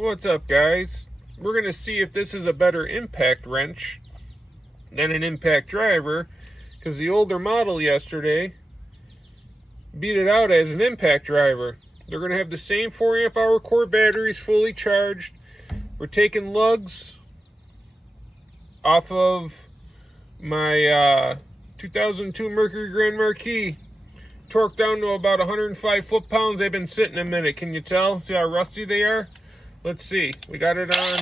What's up, guys? We're going to see if this is a better impact wrench than an impact driver, because the older model yesterday beat it out as an impact driver. They're going to have the same 4 amp hour core batteries fully charged. We're taking lugs off of my 2002 Mercury Grand Marquis, torqued down to about 105 foot-pounds. They've been sitting a minute. Can you tell? See how rusty they are? Let's see. We got it on.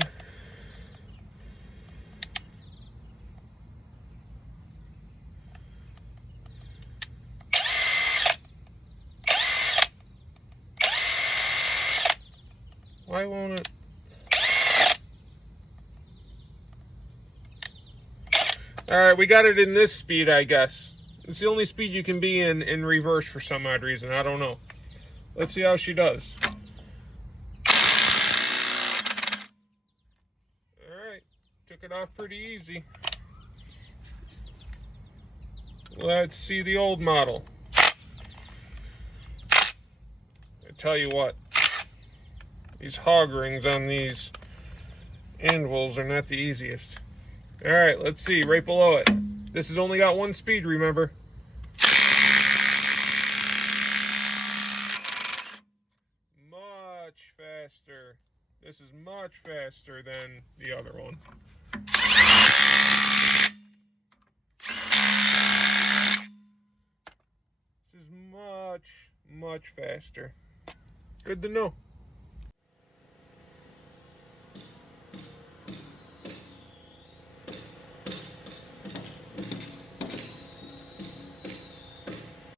Why won't it? Alright, we got it in this speed, I guess. It's the only speed you can be in reverse for some odd reason. I don't know. Let's see how she does. Alright, took it off pretty easy. Let's see the old model. I tell you what, these hog rings on these anvils are not the easiest. Alright, let's see, right below it. This has only got 1 speed, remember. Much faster. This is much faster than the other one. This is much, much faster. Good to know.